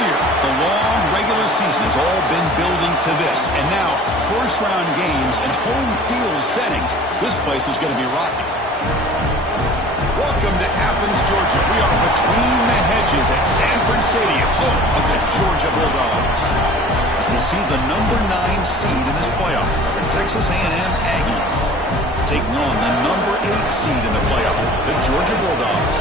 here. The long regular season has all been building to this. And now, first-round games and home field settings. This place is going to be rocking. Welcome to Athens, Georgia. We are between the hedges at Sanford Stadium, home of the Georgia Bulldogs. As we'll see the number 9 seed in this playoff, the Texas A&M Aggies, taking on the number 8 seed in the playoff, the Georgia Bulldogs.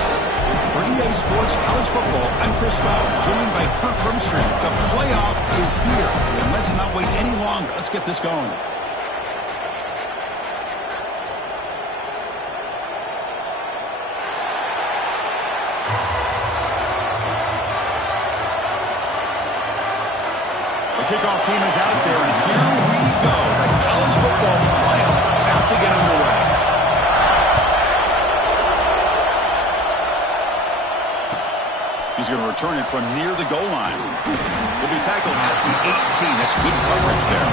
For EA Sports College Football, I'm Chris Fowler, joined by Kirk Hermstrom. The playoff is here, and let's not wait any longer. Let's get this going. The kickoff team is out there, and here we go. The college football playoff about to get underway. He's going to return it from near the goal line. He'll be tackled at the 18. That's good coverage there.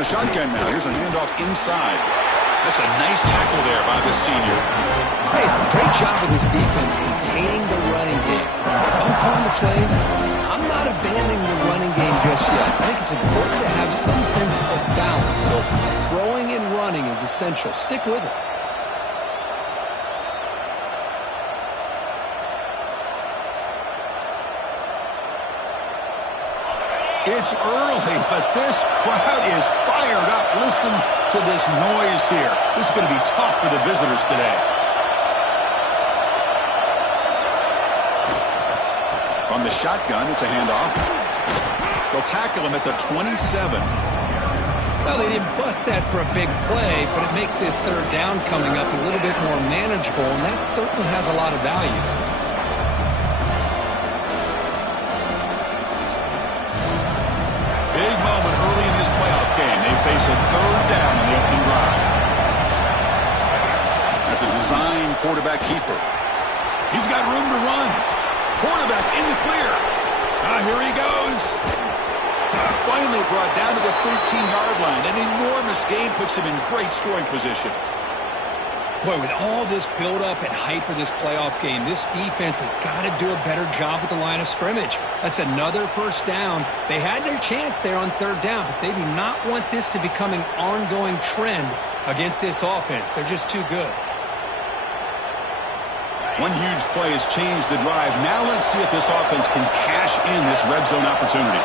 The shotgun now. Here's a handoff inside. That's a nice tackle there by the senior. Hey, it's a great job of this defense containing the running game. If I'm calling the plays, I'm not abandoning the running game just yet. I think it's important to have some sense of balance. So throwing and running is essential. Stick with it. It's early, but this crowd is fired up. Listen to this noise here. This is going to be tough for the visitors today. From the shotgun, it's a handoff. They'll tackle him at the 27. Well, they didn't bust that for a big play, but it makes this third down coming up a little bit more manageable, and that certainly has a lot of value. Big moment early in this playoff game. They face a third down in the opening drive. That's a design quarterback keeper. He's got room to run. Quarterback in the clear. Here he goes. Finally brought down to the 13-yard line. An enormous gain puts him in great scoring position. Boy, with all this build-up and hype of this playoff game, this defense has got to do a better job with the line of scrimmage. That's another first down. They had their chance there on third down, but they do not want this to become an ongoing trend against this offense. They're just too good. One huge play has changed the drive. Now let's see if this offense can cash in this red zone opportunity.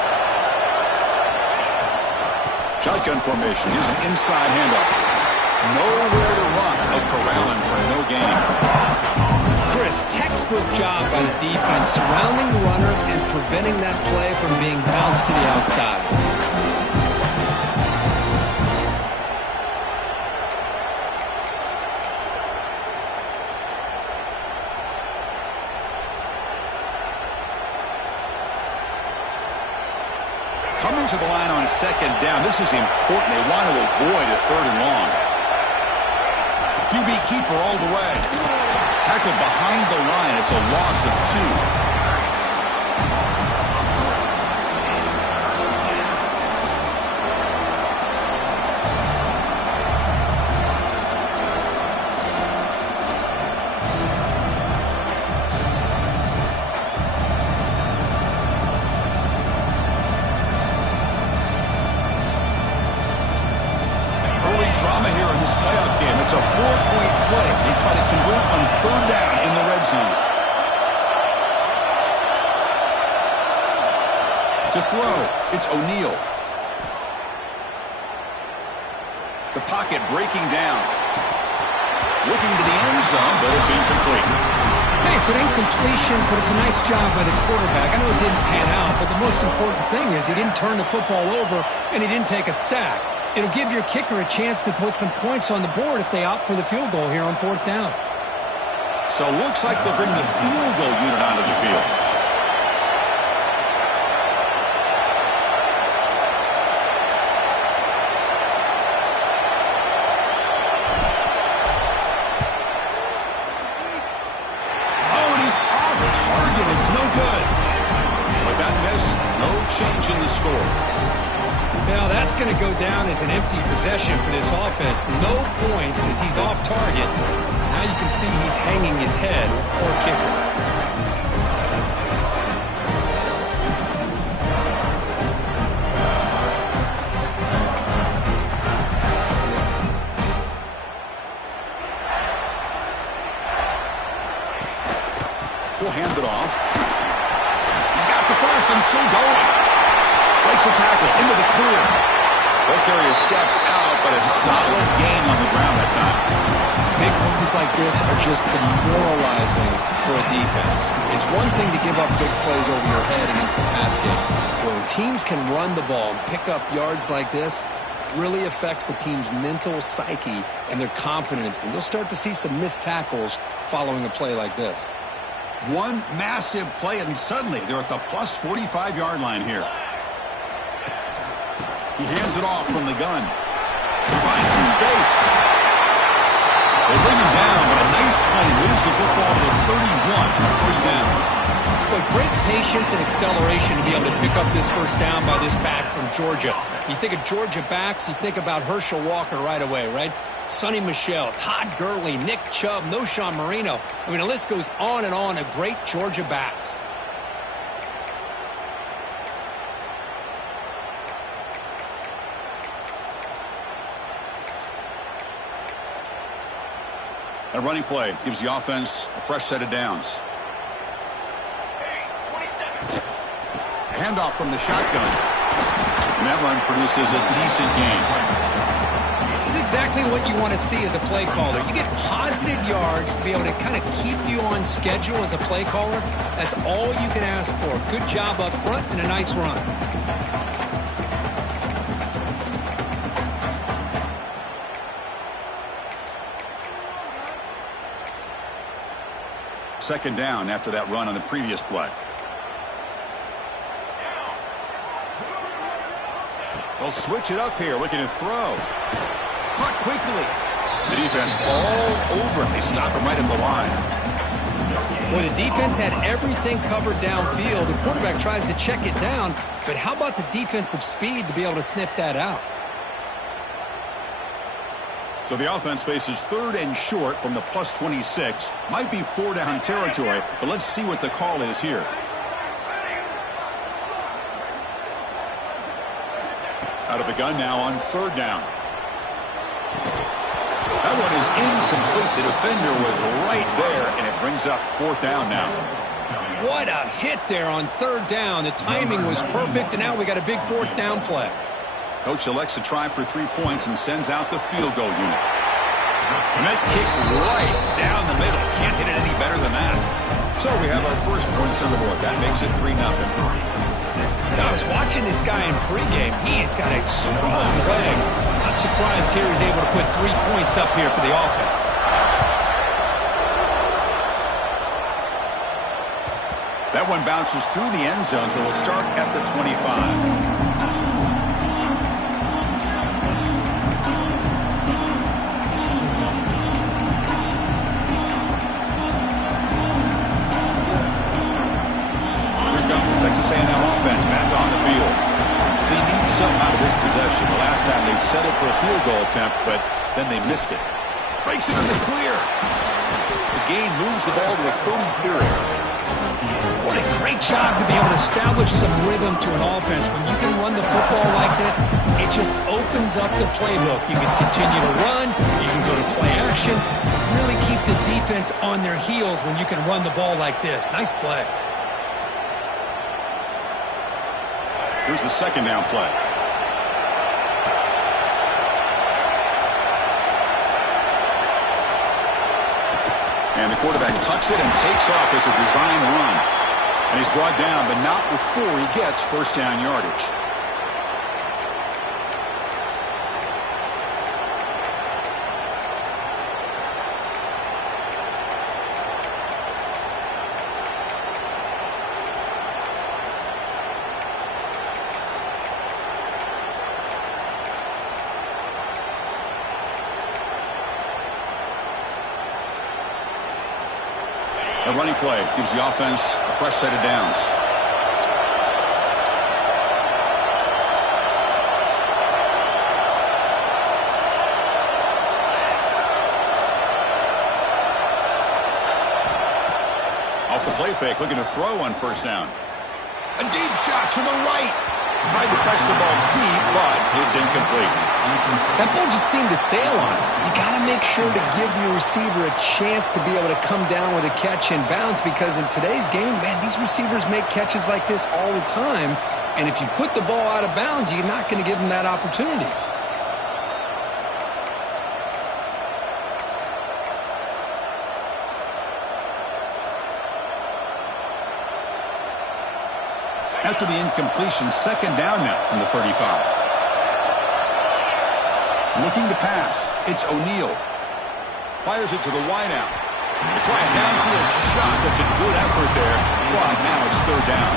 Shotgun formation. Here's an inside handoff. Nowhere to run. They'll corral him for no gain. Chris, textbook job by the defense surrounding the runner and preventing that play from being bounced to the outside. Coming to the line on second down. This is important. They want to avoid a third and long. QB keeper all the way. Tackled behind the line. It's a loss of 2. Drama here in this playoff game. It's a 4-point play. They try to convert on third down in the red zone. To throw, it's O'Neal. The pocket breaking down. Looking to the end zone, but it's incomplete. Hey, it's an incompletion, but it's a nice job by the quarterback. I know it didn't pan out, but the most important thing is he didn't turn the football over and he didn't take a sack. It'll give your kicker a chance to put some points on the board if they opt for the field goal here on fourth down. So it looks like they'll bring the field goal unit onto the field. going to go down as an empty possession for this offense. No points as he's off target. Now you can see he's hanging his head. Poor kicker. He'll hand it off. He's got the first and still going. Breaks a tackle into the clear. Ball carrier steps out, but a solid gain on the ground that time. Big plays like this are just demoralizing for a defense. It's one thing to give up big plays over your head against the pass game. When teams can run the ball and pick up yards like this, really affects the team's mental psyche and their confidence. And you'll start to see some missed tackles following a play like this. One massive play, and suddenly they're at the plus 45-yard line here. He hands it off from the gun. He finds some space. They bring him down, but a nice play moves the football to the 31, first down. But great patience and acceleration to be able to pick up this first down by this back from Georgia. You think of Georgia backs, you think about Herschel Walker right away, right? Sonny Michel, Todd Gurley, Nick Chubb, Noshawn Marino. I mean, the list goes on and on of great Georgia backs. A running play gives the offense a fresh set of downs. A handoff from the shotgun. And that run produces a decent gain. This is exactly what you want to see as a play caller. You get positive yards to be able to kind of keep you on schedule as a play caller. That's all you can ask for. Good job up front and a nice run. Second down after that run on the previous play. They'll switch it up here, looking to throw. Caught quickly. The defense all over him. They stop him right at the line. Well, the defense had everything covered downfield. The quarterback tries to check it down, but how about the defensive speed to be able to sniff that out? So the offense faces third and short from the plus 26. Might be four-down territory, but let's see what the call is here. Out of the gun now on third down. That one is incomplete. The defender was right there, and it brings up fourth down now. What a hit there on third down. The timing was perfect, and now we got a big fourth down play. Coach elects to try for 3 points and sends out the field goal unit. And that kick right down the middle. Can't hit it any better than that. So we have our first points on the board. That makes it 3-0. Now, I was watching this guy in pregame. He has got a strong leg. I'm surprised here he's able to put 3 points up here for the offense. That one bounces through the end zone, so they'll start at the 25. Texas A&M offense back on the field. They need something out of this possession. The last time they settled for a field goal attempt, but then they missed it. Breaks it in the clear. The gain moves the ball to the 34. What a great job to be able to establish some rhythm to an offense. When you can run the football like this, it just opens up the playbook. You can continue to run. You can go to play action. And really keep the defense on their heels when you can run the ball like this. Nice play. Here's the second down play. And the quarterback tucks it and takes off as a design run. And he's brought down, but not before he gets first down yardage. A running play gives the offense a fresh set of downs. Off the play fake, looking to throw on first down. A deep shot to the right. Tried to press the ball deep, but it's incomplete. That ball just seemed to sail on it. You got to make sure to give your receiver a chance to be able to come down with a catch and bounce, because in today's game, man, these receivers make catches like this all the time. And if you put the ball out of bounds, you're not going to give them that opportunity. After the incompletion, second down now from the 35. Looking to pass. It's O'Neal. Fires it to the wideout. They try a downfield shot. That's a good effort there. But now it's third down.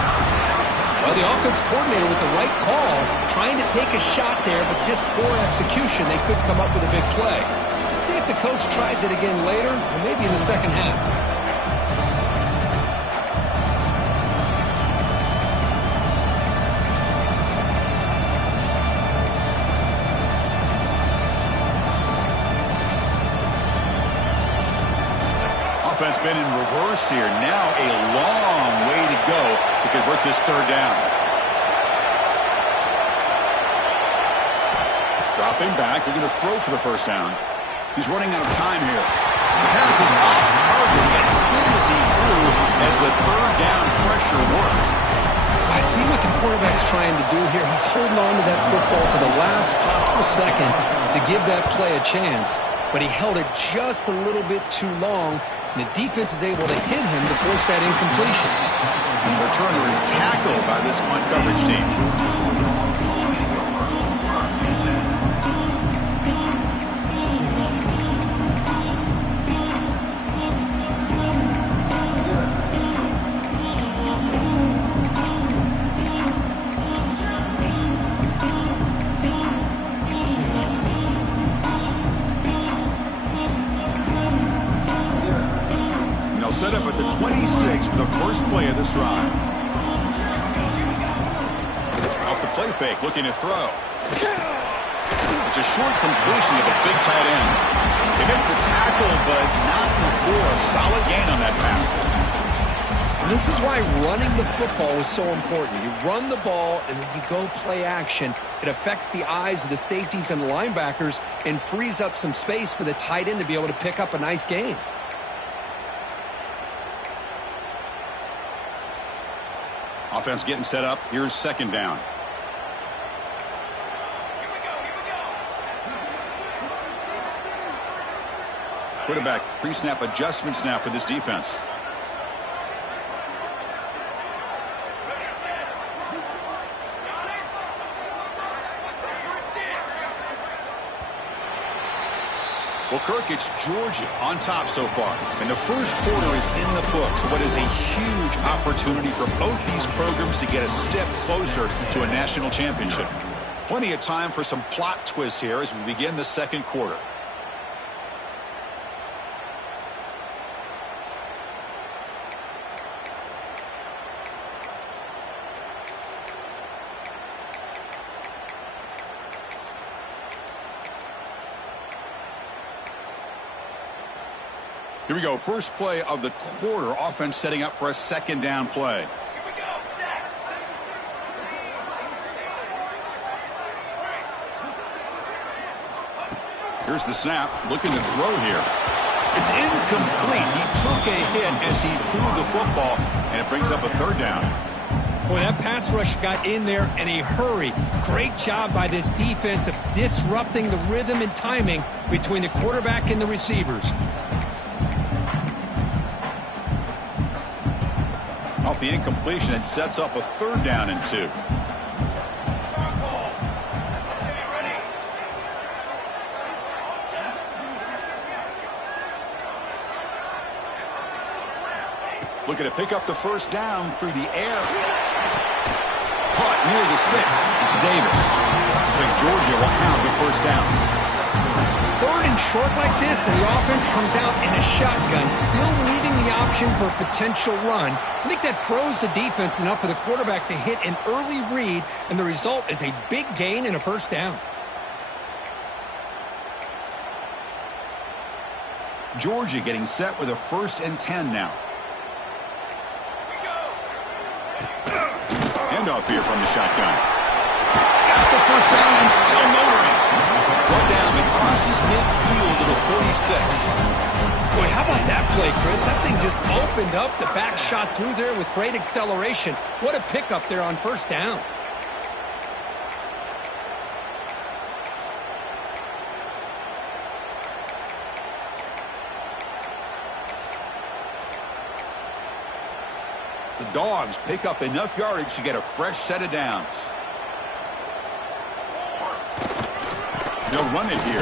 Well, the offense coordinator with the right call, trying to take a shot there, but just poor execution. They couldn't come up with a big play. Let's see if the coach tries it again later, or maybe in the second half. Offense been in reverse here. Now a long way to go to convert this third down. Dropping back, looking to throw for the first down. He's running out of time here. The pass is off target, and good as he threw as the third down pressure works. I see what the quarterback's trying to do here. He's holding on to that football to the last possible second to give that play a chance, but he held it just a little bit too long. The defense is able to hit him to force that incompletion. And the returner is tackled by this punt coverage team. Set up at the 26 for the first play of this drive. Off the play fake, looking to throw. It's a short completion to the big tight end. They make the tackle, but not before a solid gain on that pass. This is why running the football is so important. You run the ball, and then you go play action. It affects the eyes of the safeties and the linebackers and frees up some space for the tight end to be able to pick up a nice gain. Offense getting set up. Here's second down. Quarterback pre-snap adjustments now for this defense. Well, Kirk, it's Georgia on top so far. And the first quarter is in the books. What is a huge opportunity for both these programs to get a step closer to a national championship. Plenty of time for some plot twists here as we begin the second quarter. Here we go. First play of the quarter. Offense setting up for a second down play. Here's the snap. Looking to throw here. It's incomplete. He took a hit as he threw the football, and it brings up a third down. Boy, that pass rush got in there in a hurry. Great job by this defense of disrupting the rhythm and timing between the quarterback and the receivers. Off the incompletion, it sets up a third down and 2. Looking to pick up the first down through the air. Caught near the sticks. It's Davis. Looks like Georgia will have the first down. Third and short like this, and the offense comes out in a shotgun, still leaving the option for a potential run. I think that throws the defense enough for the quarterback to hit an early read, and the result is a big gain and a first down. Georgia getting set with a 1st and 10 now. handoff here from the shotgun. Got the first down and still motoring. Brought down and crosses midfield to the 46. Boy, how about that play, Chris? That thing just opened up. The back shot through there with great acceleration. What a pickup there on first down. The Dogs pick up enough yardage to get a fresh set of downs. They'll run it here.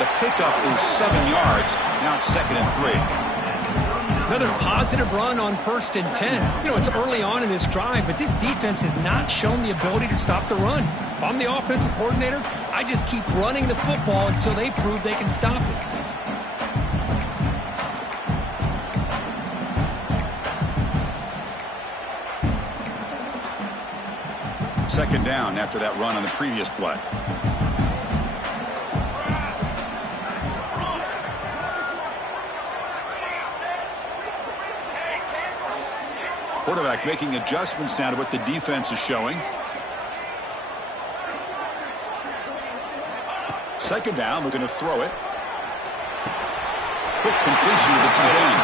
The pickup is 7 yards. Now it's 2nd and 3. Another positive run on 1st and 10. You know, it's early on in this drive, but this defense has not shown the ability to stop the run. If I'm the offensive coordinator, I just keep running the football until they prove they can stop it. Second down after that run on the previous play. Quarterback making adjustments now to what the defense is showing. Second down, we're going to throw it. Quick completion to the tight end.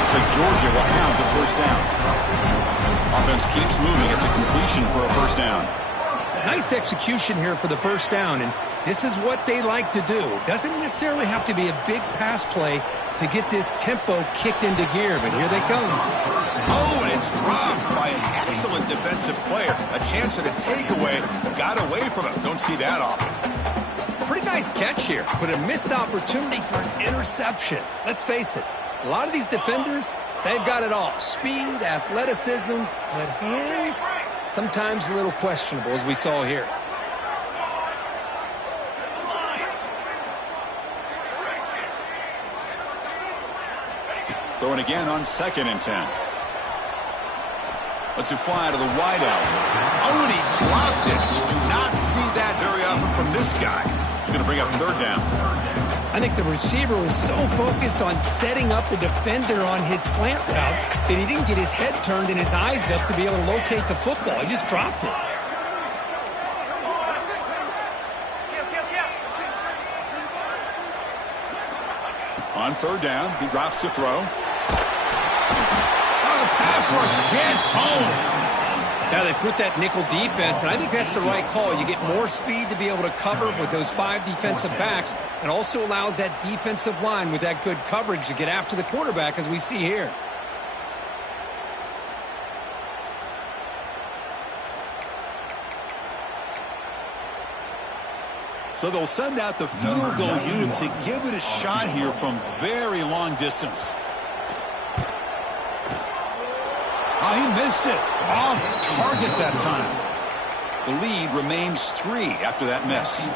Looks like Georgia will have the first down. Offense keeps moving. It's a completion for a first down. Nice execution here for the first down, and this is what they like to do. Doesn't necessarily have to be a big pass play to get this tempo kicked into gear, but here they come. Oh, and it's dropped by an excellent defensive player. A chance at a takeaway. Got away from it. Don't see that often. Pretty nice catch here, but a missed opportunity for an interception. Let's face it, a lot of these defenders, they've got it all. Speed, athleticism, but hands, sometimes a little questionable, as we saw here. Throwing again on 2nd and 10. Let's it fly to the wide out. Oh, and he dropped it. You do not see that very often from this guy. He's going to bring up 3rd down. I think the receiver was so focused on setting up the defender on his slant route that he didn't get his head turned and his eyes up to be able to locate the football. He just dropped it. On 3rd down, he drops to throw. Oh, the pass rush gets home. Now they put that nickel defense, and I think that's the right call. You get more speed to be able to cover with those 5 defensive backs, and also allows that defensive line with that good coverage to get after the quarterback, as we see here. So they'll send out the field goal unit to give it a shot here from very long distance. Oh, he missed it. Off target that time. The lead remains 3 after that miss.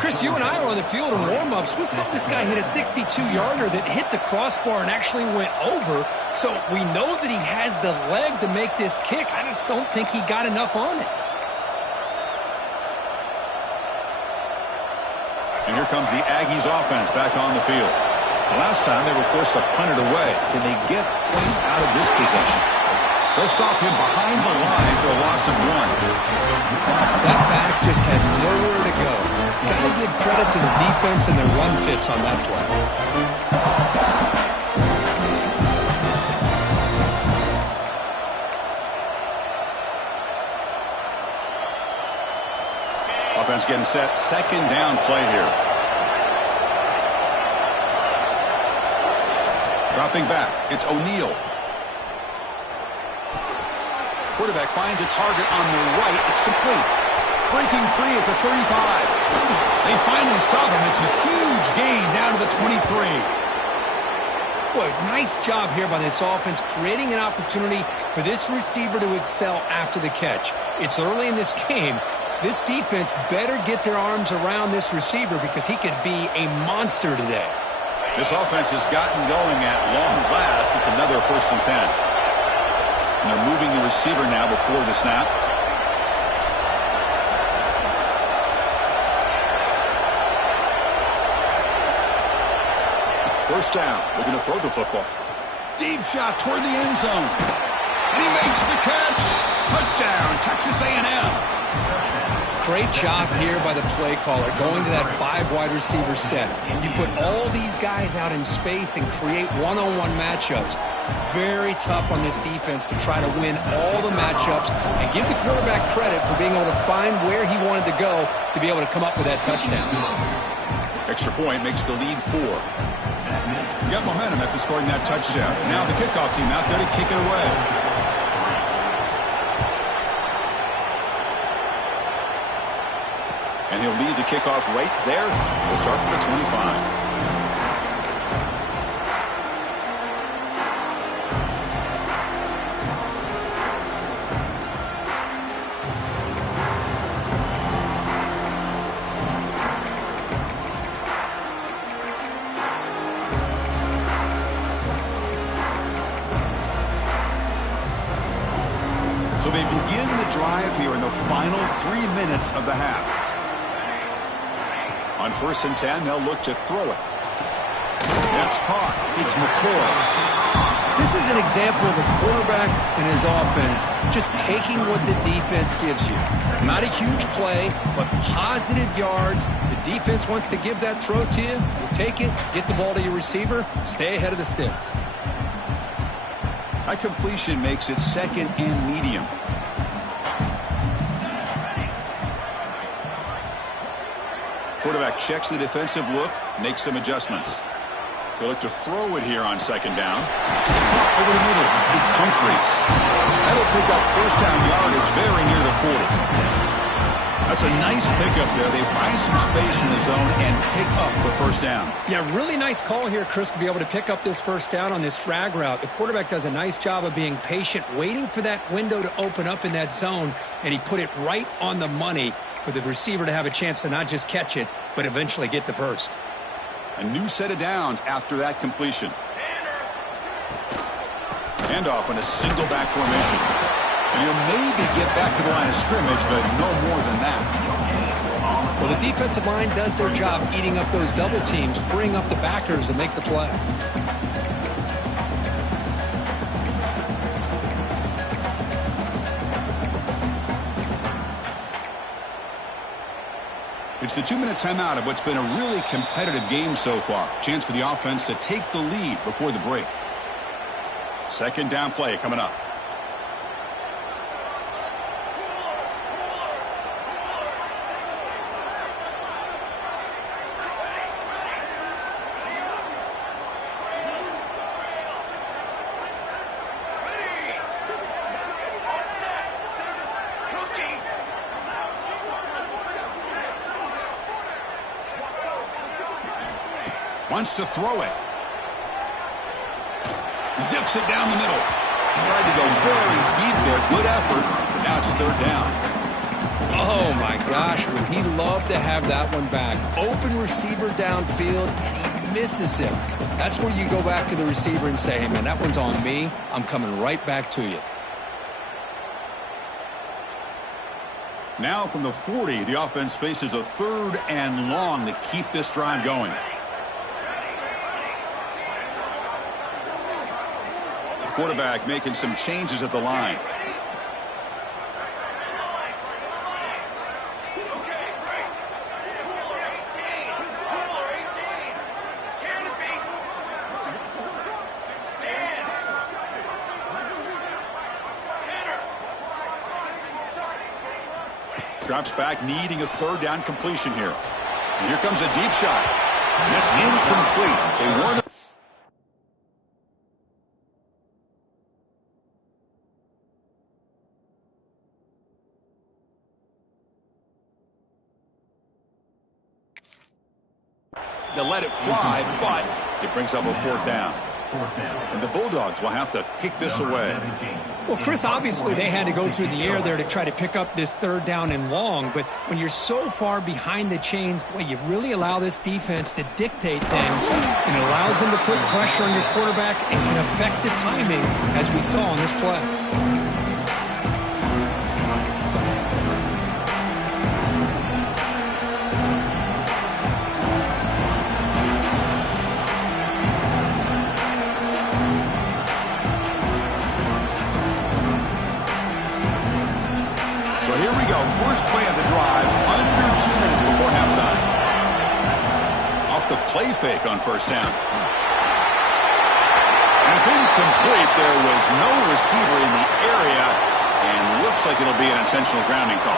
Chris, you and I were on the field in warm-ups. We saw this guy hit a 62-yarder that hit the crossbar and actually went over. So we know that he has the leg to make this kick. I just don't think he got enough on it. And here comes the Aggies offense back on the field. The last time they were forced to punt it away. Can they get points out of this possession? They'll stop him behind the line for a loss of 1. That back just had nowhere to go. Got to give credit to the defense and their run fits on that play. Offense getting set. 2nd down play here. Dropping back. It's O'Neal. Quarterback finds a target on the right. It's complete. Breaking free at the 35. They finally stop him. It's a huge gain down to the 23. Boy, nice job here by this offense, creating an opportunity for this receiver to excel after the catch. It's early in this game, so this defense better get their arms around this receiver because he could be a monster today. This offense has gotten going at long last. It's another 1st and 10. And they're moving the receiver now before the snap. First down. We're going to throw the football. Deep shot toward the end zone. And he makes the catch. Touchdown, Texas A&M. Great job here by the play caller, going to that 5 wide receiver set. You put all these guys out in space and create one-on-one matchups. It's very tough on this defense to try to win all the matchups and give the quarterback credit for being able to find where he wanted to go to be able to come up with that touchdown. Extra point makes the lead 4. You got momentum after scoring that touchdown. Now the kickoff team out there to kick it away. And he'll lead the kickoff right there. We'll start with the 25. So they begin the drive here in the final 3 minutes of the half. On 1st and 10, they'll look to throw it. That's caught. It's McCoy. This is an example of a quarterback and his offense just taking what the defense gives you. Not a huge play, but positive yards. The defense wants to give that throw to you. You take it, get the ball to your receiver, stay ahead of the sticks. A completion makes it 2nd and medium. Quarterback checks the defensive look, makes some adjustments. They'll look to throw it here on 2nd down. Over the middle, it's Humphreys. That'll pick up 1st down yardage very near the 40. That's a nice pickup there. They find some space in the zone and pick up the 1st down. Yeah, really nice call here, Chris, to be able to pick up this 1st down on this drag route. The quarterback does a nice job of being patient, waiting for that window to open up in that zone, and he put it right on the money for the receiver to have a chance to not just catch it, but eventually get the 1st. A new set of downs after that completion. Handoff in a single back formation. And he'll maybe get back to the line of scrimmage, but no more than that. Well, the defensive line does their job eating up those double teams, freeing up the backers to make the play. It's the 2-minute timeout of what's been a really competitive game so far. Chance for the offense to take the lead before the break. 2nd down play coming up. Wants to throw it. Zips it down the middle. Tried to go very deep there. Good effort. Now it's 3rd down. Oh, my gosh. Would he love to have that one back? Open receiver downfield, and he misses him. That's where you go back to the receiver and say, hey, man, that one's on me. I'm coming right back to you. Now from the 40, the offense faces a 3rd and long to keep this drive going. Quarterback making some changes at the line. Drops back, needing a 3rd down completion here. And here comes a deep shot. And that's incomplete. They weren't. They'll let it fly, but it brings up a 4th down. And the Bulldogs will have to kick this away. Well, Chris, obviously they had to go through the air there to try to pick up this 3rd down and long, but when you're so far behind the chains, boy, you really allow this defense to dictate things, and it allows them to put pressure on your quarterback and can affect the timing, as we saw on this play. fake on first down. And it's incomplete. There was no receiver in the area, and looks like it'll be an intentional grounding call.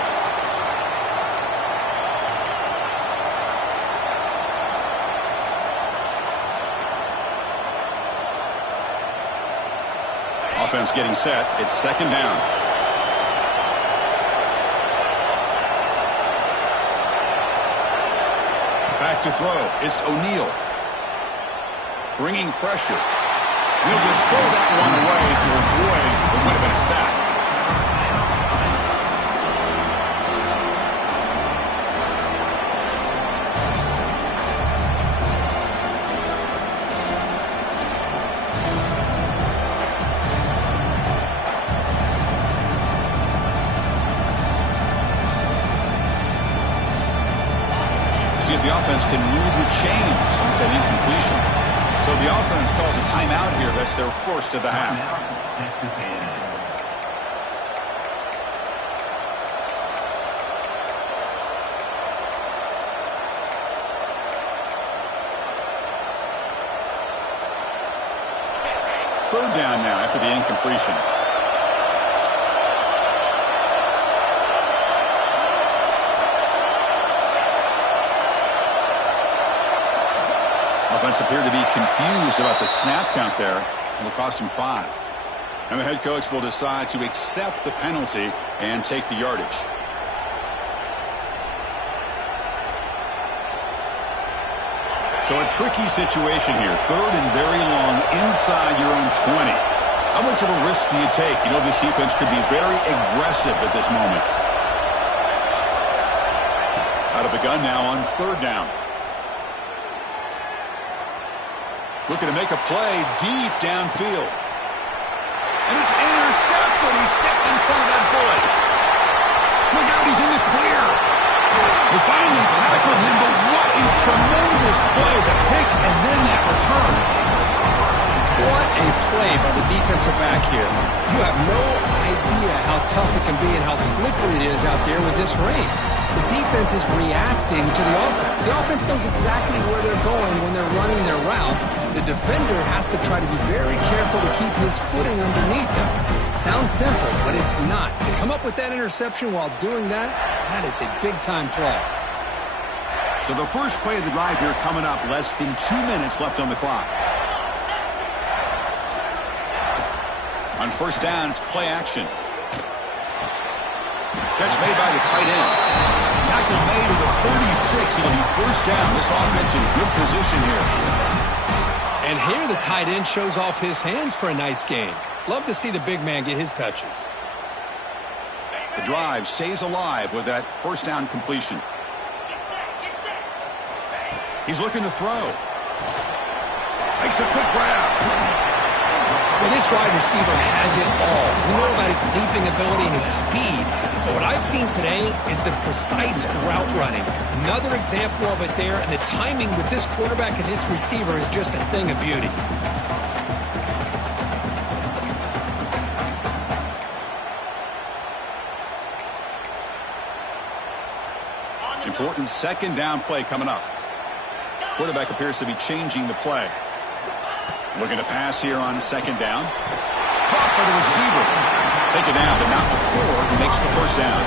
Offense getting set. It's second down. Back to throw. It's O'Neal. Bringing pressure. He'll just throw that one away to avoid what might have been a sack. See if the offense can move the chains with that incompletion. So the offense calls a timeout here. That's their first of the half. Third down now after the incompletion. Offense appeared to be confused about the snap count there. It will cost him 5. And the head coach will decide to accept the penalty and take the yardage. So a tricky situation here. Third and very long inside your own 20. How much of a risk do you take? You know, this defense could be very aggressive at this moment. Out of the gun now on third down. Looking to make a play deep downfield. And it's intercepted. He stepped in front of that bullet. Look out, he's in the clear. They finally tackled him, but what a tremendous play. The pick and then that return. What a play by the defensive back here. You have no idea how tough it can be and how slippery it is out there with this rain. The defense is reacting to the offense. The offense knows exactly where they're going when they're running their route. The defender has to try to be very careful to keep his footing underneath him. Sounds simple, but it's not. To come up with that interception while doing that, that is a big-time play. So the first play of the drive here coming up, less than 2 minutes left on the clock. On first down, it's play action. Catch made by the tight end. Tackle made at the 36. It'll be first down. This offense in good position here. And here the tight end shows off his hands for a nice game. Love to see the big man get his touches. The drive stays alive with that first down completion. He's looking to throw. Makes a quick grab. Well, this wide receiver has it all. We know about his leaping ability and his speed. But what I've seen today is the precise route running. Another example of it there, and the timing with this quarterback and this receiver is just a thing of beauty. Important second down play coming up. Quarterback appears to be changing the play. Looking to pass here on second down. Caught by the receiver. Take it down, but not before he makes the first down.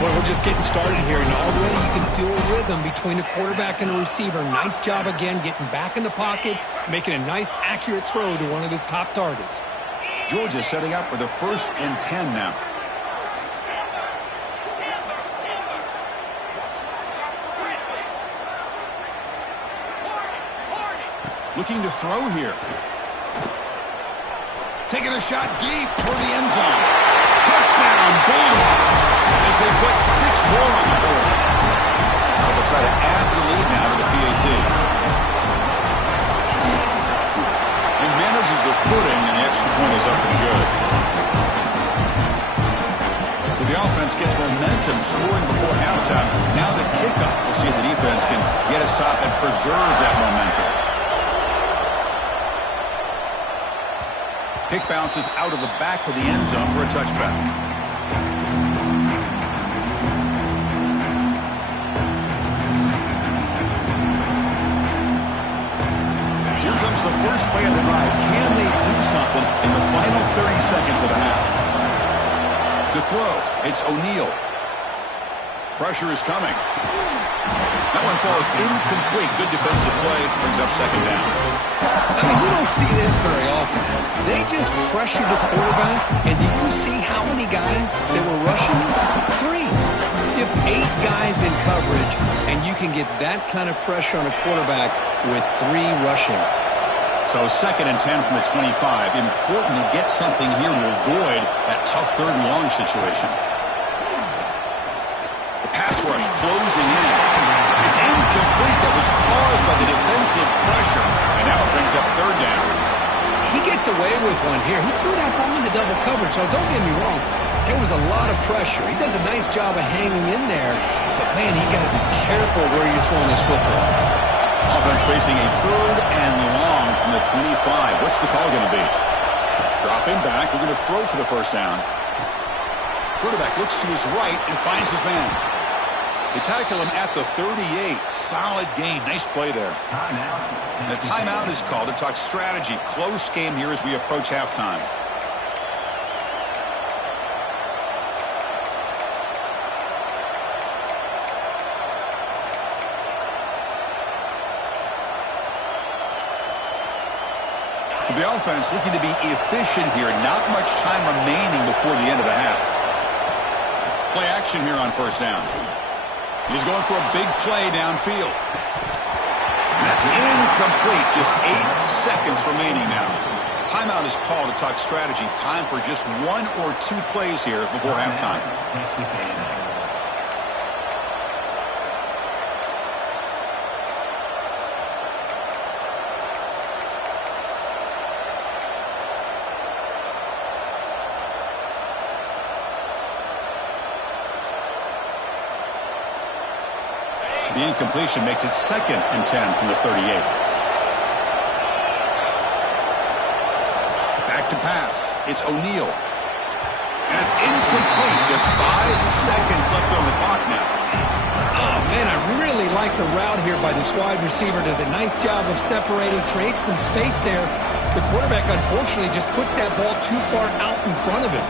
Well, we're just getting started here, and already you can feel a rhythm between the quarterback and the receiver. Nice job again getting back in the pocket, making a nice, accurate throw to one of his top targets. Georgia setting up for the 1st and 10 now. Looking to throw here. Taking a shot deep toward the end zone. Touchdown, Bulldogs, as they put 6 more on the board. They'll try to add the lead now to the PAT. He manages the footing, and the extra point is up and good. So the offense gets momentum, scoring before halftime. Now the kickoff. We'll see if the defense can get us top and preserve that momentum. Kick bounces out of the back of the end zone for a touchback. first play of the drive. Can they do something in the final 30 seconds of the half? To throw, it's O'Neal. Pressure is coming. That one falls incomplete. Good defensive play. Brings up second down. I mean, you don't see this very often. They just pressured the quarterback, and did you see how many guys they were rushing? 3. You have 8 guys in coverage, and you can get that kind of pressure on a quarterback with 3 rushing. So 2nd and 10 from the 25. Important to get something here to avoid that tough 3rd and long situation. The pass rush closing in. It's incomplete. That was caused by the defensive pressure. And now it brings up 3rd down. He gets away with one here. He threw that ball into double coverage, so don't get me wrong. There was a lot of pressure. He does a nice job of hanging in there. But, man, he got to be careful where you're throwing this football. Offense facing a 3rd and long from the 25. What's the call going to be? Dropping back. We're going to throw for the first down. Quarterback looks to his right and finds his man. They tackle him at the 38. Solid gain. Nice play there. And a timeout is called to talk strategy. Close game here as we approach halftime. To the offense, looking to be efficient here. Not much time remaining before the end of the half. Play action here on first down. He's going for a big play downfield. That's incomplete. Just 8 seconds remaining now. Timeout is called to talk strategy. Time for just 1 or 2 plays here before halftime. The incompletion makes it 2nd and 10 from the 38. Back to pass. It's O'Neal. And it's incomplete. Just 5 seconds left on the clock now. Oh, man, I really like the route here by this wide receiver. Does a nice job of separating, creates some space there. The quarterback, unfortunately, just puts that ball too far out in front of him.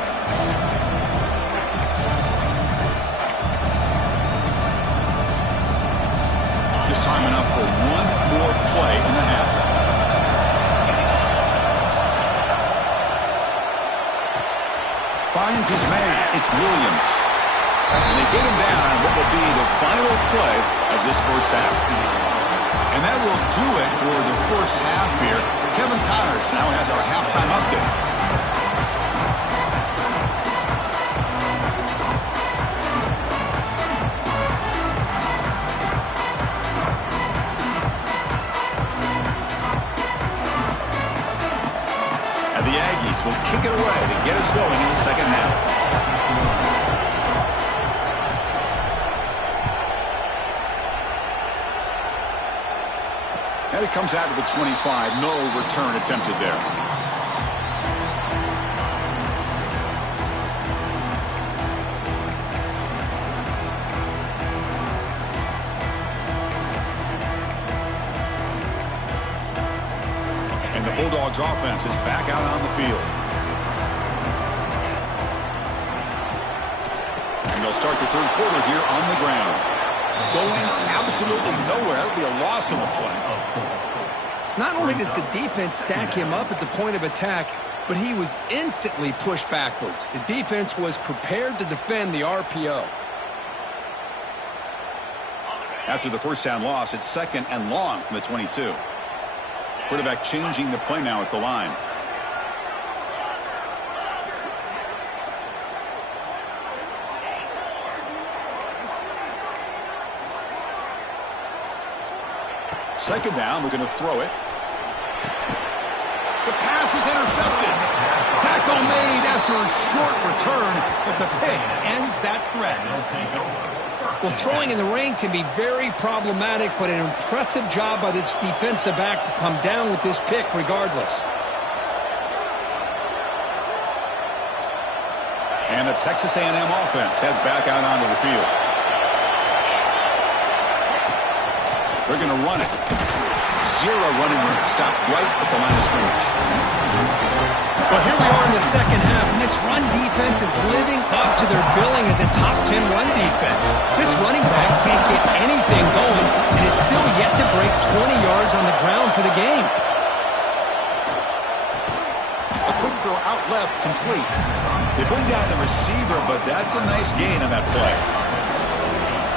Time enough for 1 more play in the half. Finds his man. It's Williams. And they get him down on what will be the final play of this first half. And that will do it for the first half here. Kevin Connors now has our halftime update. The Aggies will kick it away to get us going in the second half. And it comes out to the 25. No return attempted there. Bulldogs offense is back out on the field. And they'll start the 3rd quarter here on the ground. Going absolutely nowhere. That would be a loss on the play. Not only does the defense stack him up at the point of attack, but he was instantly pushed backwards. The defense was prepared to defend the RPO. After the first down loss, it's 2nd and long from the 22. Quarterback changing the play now at the line. Second down, we're going to throw it. The pass is intercepted. Tackle made after a short return, but the pick ends that threat. Well, throwing in the rain can be very problematic, but an impressive job by this defensive back to come down with this pick regardless. And the Texas A&M offense heads back out onto the field. They're going to run it. Zero running room. Stopped right at the line of scrimmage. Well, here we are in the second half, and this run defense is living up to their billing as a top 10 run defense. This running back can't get anything going and is still yet to break 20 yards on the ground for the game. A quick throw out left, complete. They bring down the receiver, but that's a nice gain on that play.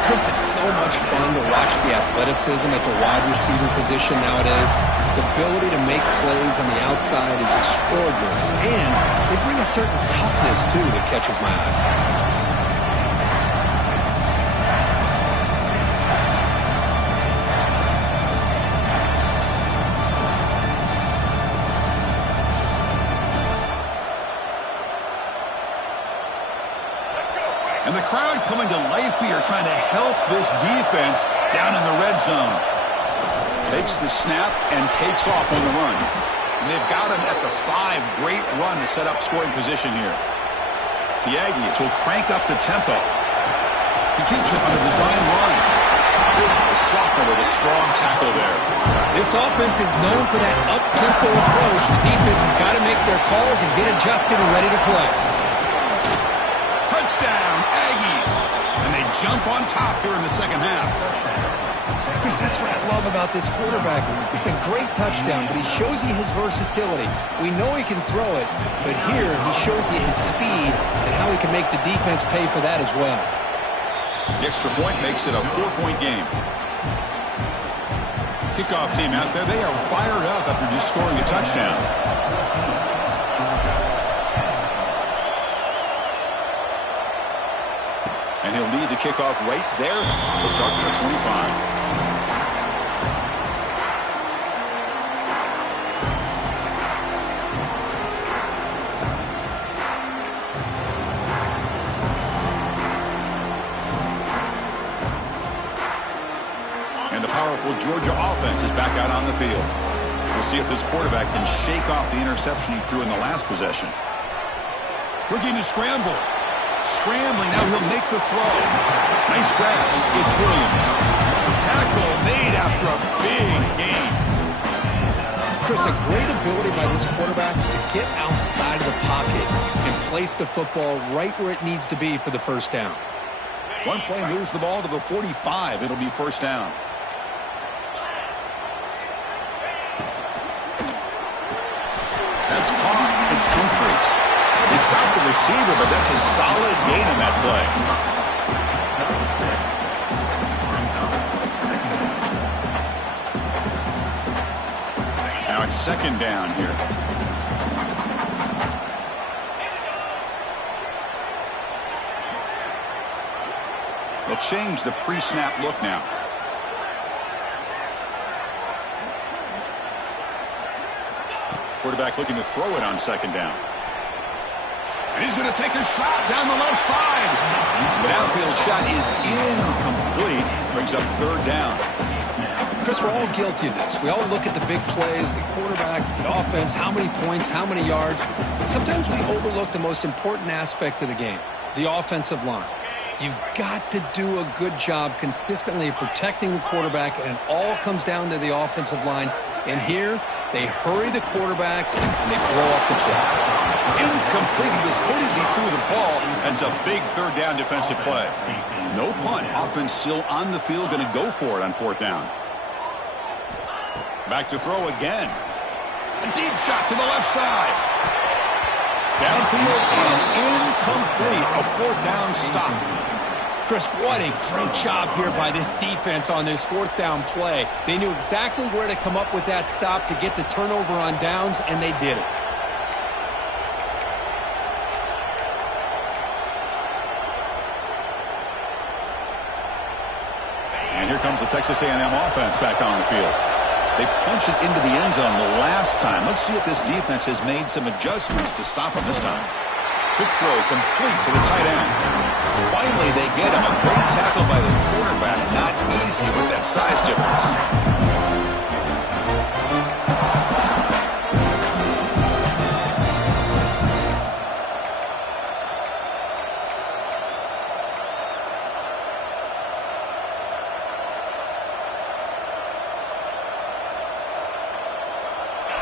Chris, it's so much fun to watch the athleticism at the wide receiver position nowadays. The ability to make plays on the outside is extraordinary, and they bring a certain toughness, too, that catches my eye. And the crowd coming to life here, trying to help this defense down in the red zone. Takes the snap and takes off on the run. And they've got him at the 5. Great run to set up scoring position here. The Aggies will crank up the tempo. He keeps it on a design run. Soccer with a strong tackle there. This offense is known for that up-tempo approach. The defense has got to make their calls and get adjusted and ready to play. Touchdown, Aggies. And they jump on top here in the second half. Chris, that's what I love about this quarterback. It's a great touchdown, but he shows you his versatility. We know he can throw it, but here he shows you his speed and how he can make the defense pay for that as well. The extra point makes it a 4-point game. Kickoff team out there, they are fired up after just scoring a touchdown. And he'll lead the kickoff right there. He'll start with the 25. And the powerful Georgia offense is back out on the field. We'll see if this quarterback can shake off the interception he threw in the last possession. Looking to scramble. Scrambling, now he'll make the throw. Nice grab. It's Williams. Tackle made after a big gain. Chris, a great ability by this quarterback to get outside of the pocket and place the football right where it needs to be for the first down. One play moves the ball to the 45. It'll be first down. That's caught. It's Dumfries. He stopped the receiver, but that's a solid gain on that play. Now it's second down here. They'll change the pre-snap look now. Quarterback looking to throw it on second down. And he's going to take a shot down the left side. The downfield shot is incomplete. Brings up third down. Chris, we're all guilty of this. We all look at the big plays, the quarterbacks, the offense, how many points, how many yards. Sometimes we overlook the most important aspect of the game, the offensive line. You've got to do a good job consistently protecting the quarterback, and it all comes down to the offensive line. And here, they hurry the quarterback, and they blow up the play. Incomplete. He was hit as he threw the ball. That's a big third down defensive play. No punt. Offense still on the field, going to go for it on fourth down. Back to throw again. A deep shot to the left side. Downfield and incomplete. A fourth down stop. Chris, what a great job here by this defense on this fourth down play. They knew exactly where to come up with that stop to get the turnover on downs, and they did it. And here comes the Texas A&M offense back on the field. They punched it into the end zone the last time. Let's see if this defense has made some adjustments to stop them this time. Quick throw complete to the tight end. Finally, they get him. A great tackle by the quarterback. Not easy with that size difference.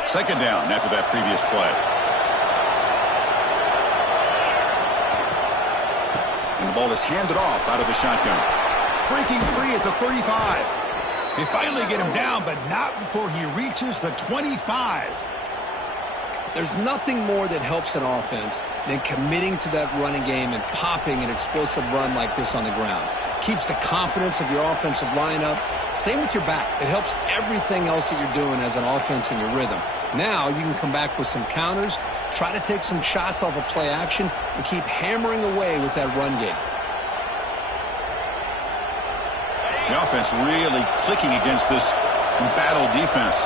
Second down after that previous play. And the ball is handed off out of the shotgun. Breaking free at the 35. They finally get him down, but not before he reaches the 25. There's nothing more that helps an offense than committing to that running game and popping an explosive run like this on the ground. Keeps the confidence of your offensive line up. Same with your back. It helps everything else that you're doing as an offense in your rhythm. Now you can come back with some counters, try to take some shots off of play action, and keep hammering away with that run game. The offense really clicking against this embattled defense.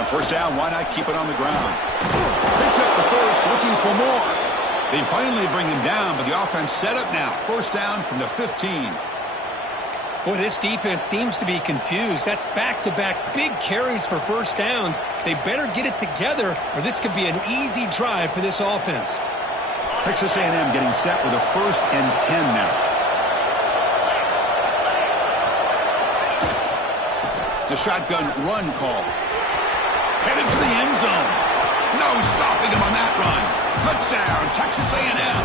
On first down, why not keep it on the ground? Picks up the first, looking for more. They finally bring him down, but the offense set up now. First down from the 15. Boy, this defense seems to be confused. That's back-to-back big carries for first downs. They better get it together, or this could be an easy drive for this offense. Texas A&M getting set with a 1st and 10 now. It's a shotgun run call. Headed for the end zone. No stopping him on that run. Touchdown, Texas A&M.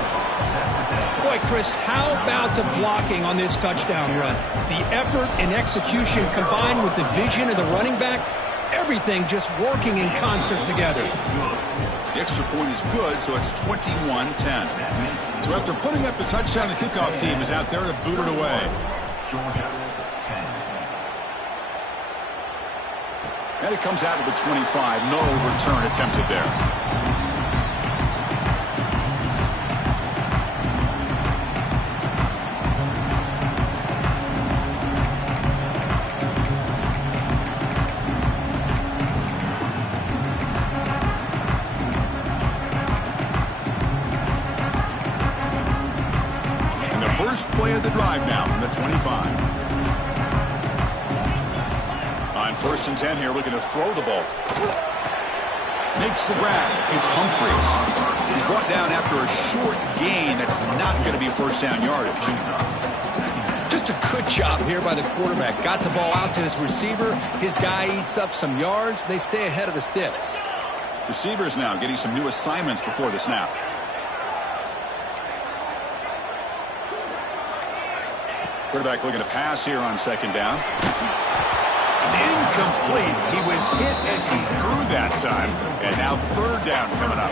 Boy, Chris, how about the blocking on this touchdown run? The effort and execution combined with the vision of the running back, everything just working in concert together. The extra point is good, so it's 21-10. So after putting up the touchdown, the kickoff team is out there to boot it away. And it comes out of the 25. No return attempted there. First play of the drive now from the 25. On 1st and 10 here, looking to throw the ball. Makes the grab. It's Humphreys. He's brought down after a short gain. That's not going to be first down yardage. Just a good job here by the quarterback. Got the ball out to his receiver. His guy eats up some yards. They stay ahead of the sticks. Receivers now getting some new assignments before the snap. Quarterback looking to pass here on 2nd down. It's incomplete. He was hit as he threw that time. And now 3rd down coming up.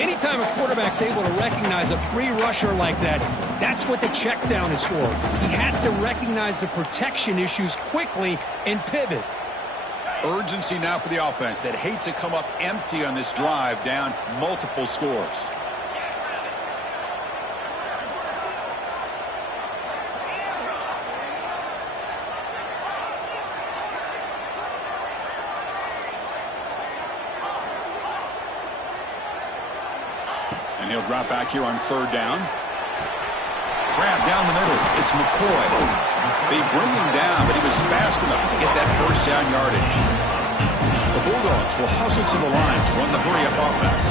Anytime a quarterback's able to recognize a free rusher like that, that's what the check down is for. He has to recognize the protection issues quickly and pivot. Urgency now for the offense that hate to come up empty on this drive, down multiple scores. And he'll drop back here on 3rd down. Grab down the middle. It's McCoy. They bring him down, but he was fast enough to get that first down yardage. The Bulldogs will hustle to the line to run the hurry-up offense.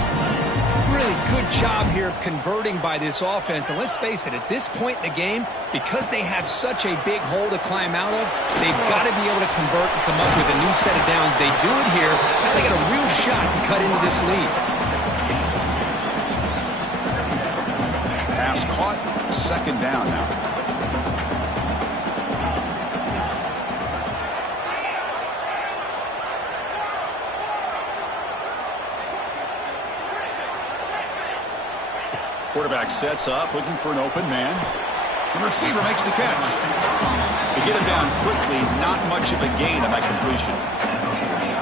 Really good job here of converting by this offense. And let's face it, at this point in the game, because they have such a big hole to climb out of, they've got to be able to convert and come up with a new set of downs. They do it here. Now they got a real shot to cut into this lead. Pass caught, 2nd down now. Quarterback sets up, looking for an open man. The receiver makes the catch. They get him down quickly, not much of a gain on that completion.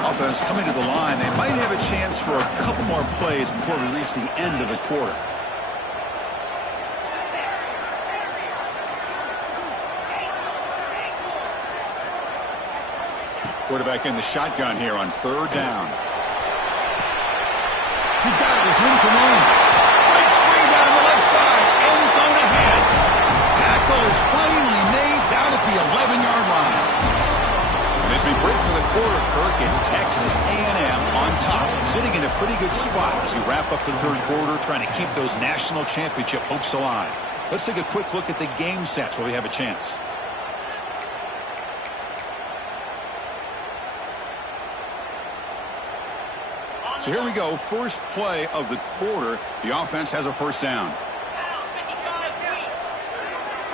Offense coming to the line. They might have a chance for a couple more plays before we reach the end of the quarter. Quarterback in the shotgun here on 3rd down. He's got it with room to run. Breaks free down the left side. End zone ahead. Tackle is finally made down at the 11-yard line. And as we break for the quarter, Kirk, it's Texas A&M on top, sitting in a pretty good spot as we wrap up the 3rd quarter, trying to keep those national championship hopes alive. Let's take a quick look at the game sets where we have a chance. So here we go, first play of the quarter. The offense has a first down.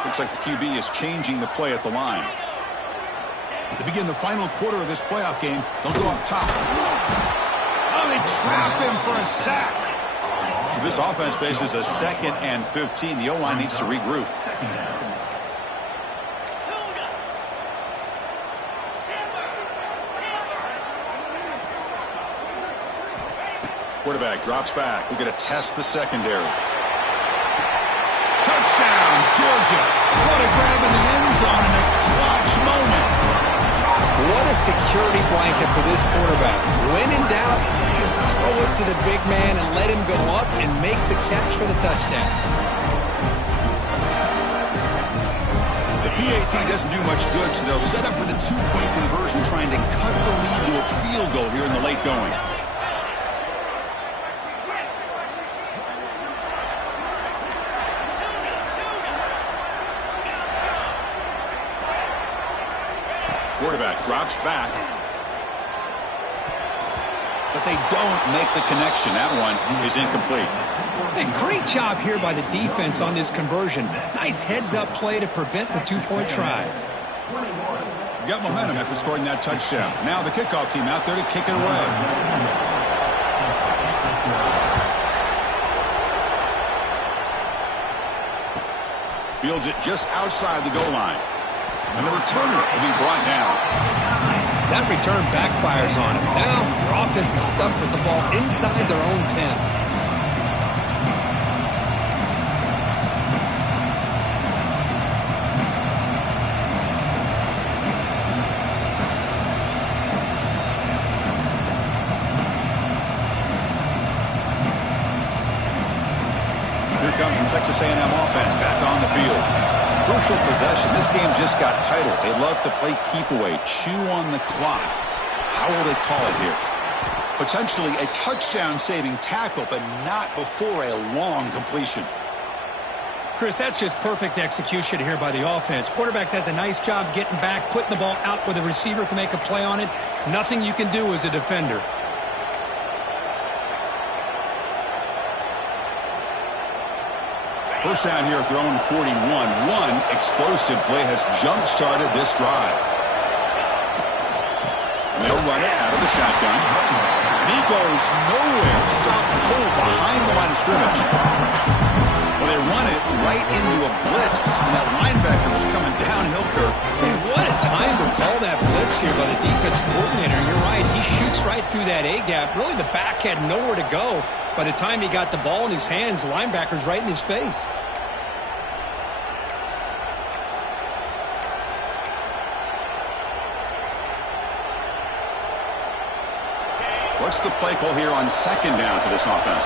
Looks like the QB is changing the play at the line. To begin the final quarter of this playoff game, they'll go up top. Oh, they trap him for a sack. This offense faces a 2nd and 15. The O-line needs to regroup. Quarterback drops back. We're going to test the secondary. Touchdown, Georgia. What a grab in the end zone in a clutch moment. What a security blanket for this quarterback. When in doubt, just throw it to the big man and let him go up and make the catch for the touchdown. The PAT doesn't do much good, so they'll set up for the 2-point conversion, trying to cut the lead to a field goal here in the late going. Quarterback drops back. But they don't make the connection. That one is incomplete. A great job here by the defense on this conversion. Nice heads-up play to prevent the 2-point try. Got momentum after scoring that touchdown. Now the kickoff team out there to kick it away. Fields it just outside the goal line. And the returner will be brought down. That return backfires on him. Now your offense is stuck with the ball inside their own 10. Here comes the Texas A&M offense back on the field. Crucial possession. This game just got tighter. They love to play keep away, chew on the clock. How will they call it here? Potentially a touchdown-saving tackle, but not before a long completion. Chris, that's just perfect execution here by the offense. Quarterback does a nice job getting back, putting the ball out where the receiver can make a play on it. Nothing you can do as a defender. First down here at their own 41. One explosive play has jump-started this drive. And they'll run it out of the shotgun. And he goes nowhere. Stop cold behind the line of scrimmage. Well, they run it right into a blitz. And that linebacker was coming downhill, Kirk. Man, what a time to call that blitz here by the defensive coordinator. You're right. He shoots right through that A-gap. Really, the back had nowhere to go. By the time he got the ball in his hands, the linebacker's right in his face. What's the play call here on second down for this offense?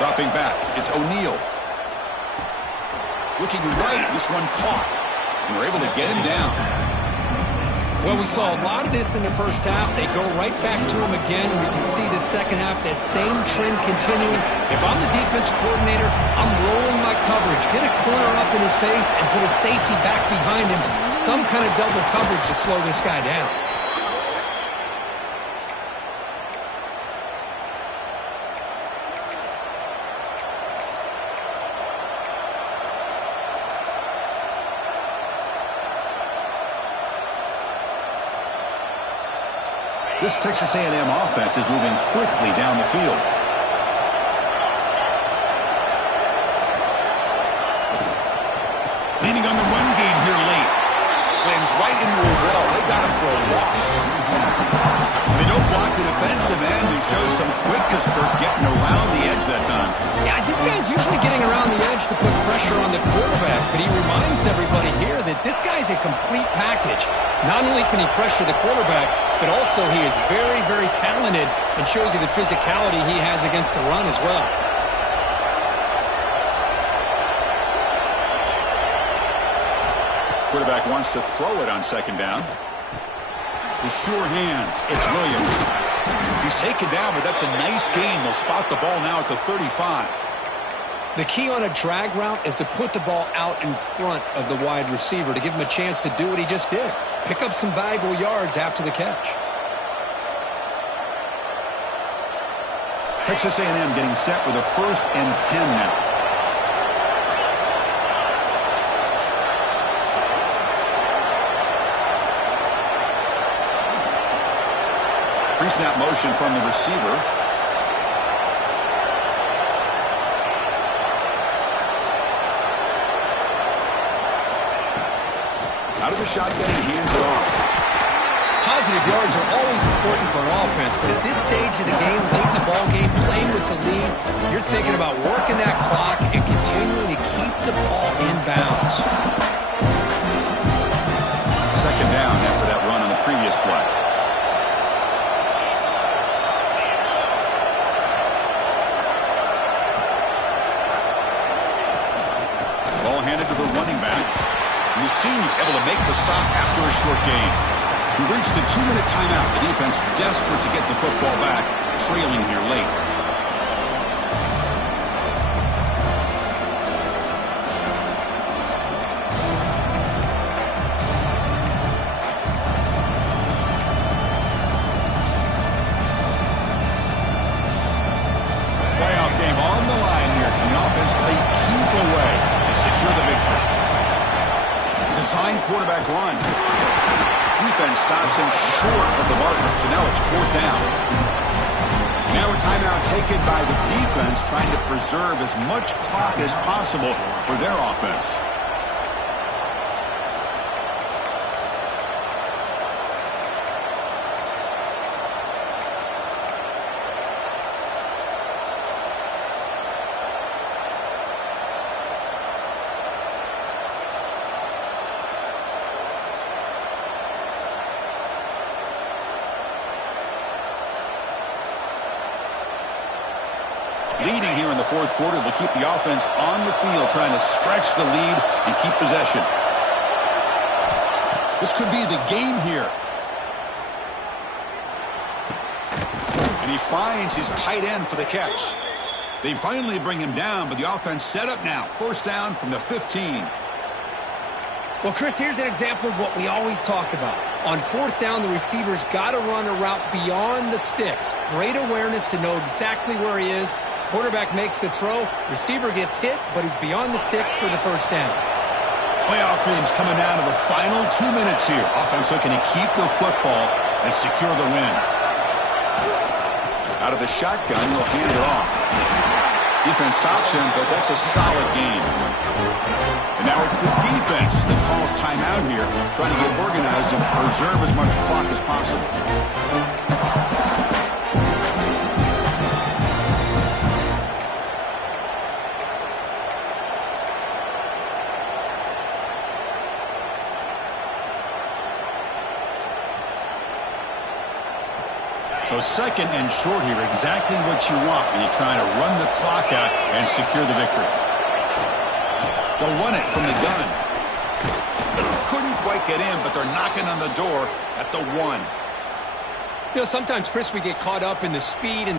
Dropping back, it's O'Neal. Looking right, this one caught. And they're able to get him down. Well, we saw a lot of this in the first half. They go right back to him again. We can see the second half, that same trend continuing. If I'm the defensive coordinator, I'm rolling my coverage. Get a corner up in his face and put a safety back behind him. Some kind of double coverage to slow this guy down. This Texas A&M offense is moving quickly down the field. Leaning on the run game here late. Slams right into a wall. They got him for a loss. They don't block the defensive end, who shows some quickness for getting around the edge that time. Yeah, this guy's usually getting around the edge to put pressure on the quarterback, but he reminds everybody here that this guy's a complete package. Not only can he pressure the quarterback, but also he is very, very talented and shows you the physicality he has against the run as well. Quarterback wants to throw it on second down. The sure hands. It's Williams. He's taken down, but that's a nice gain. They'll spot the ball now at the 35. The key on a drag route is to put the ball out in front of the wide receiver to give him a chance to do what he just did. Pick up some valuable yards after the catch. Texas A&M getting set with a 1st and 10 now. Pre-snap motion from the receiver. Out of the shotgun, he hands it off. Positive yards are always important for an offense, but at this stage of the game, late in the ball game, playing with the lead, you're thinking about working that clock and continuing to keep the ball in bounds. 2nd down after that run on the previous play. Ball handed to the running back. And the senior able to make the stop after a short gain. We've reached the 2-minute timeout. The defense desperate to get the football back, trailing here late. Playoff game on the line here. Can the offense play keep away and secure the victory? Design quarterback run. Defense stops him short of the marker, so now it's 4th down. Now a timeout taken by the defense, trying to preserve as much clock as possible for their offense. Leading here in the 4th quarter, they'll keep the offense on the field, trying to stretch the lead and keep possession. This could be the game here. And he finds his tight end for the catch. They finally bring him down, but the offense set up now. 1st down from the 15. Well, Chris, here's an example of what we always talk about. On 4th down, the receiver's got to run a route beyond the sticks. Great awareness to know exactly where he is. Quarterback makes the throw. Receiver gets hit, but he's beyond the sticks for the 1st down. Playoff games coming down to the final 2 minutes here. Offense looking to keep the football and secure the win. Out of the shotgun, he'll hand it off. Defense stops him, but that's a solid game. And now it's the defense that calls timeout here, trying to get organized and preserve as much clock as possible. So 2nd and short here, exactly what you want when you're trying to run the clock out and secure the victory. They'll run it from the gun. Couldn't quite get in, but they're knocking on the door at the 1. You know, sometimes, Chris, we get caught up in the speed and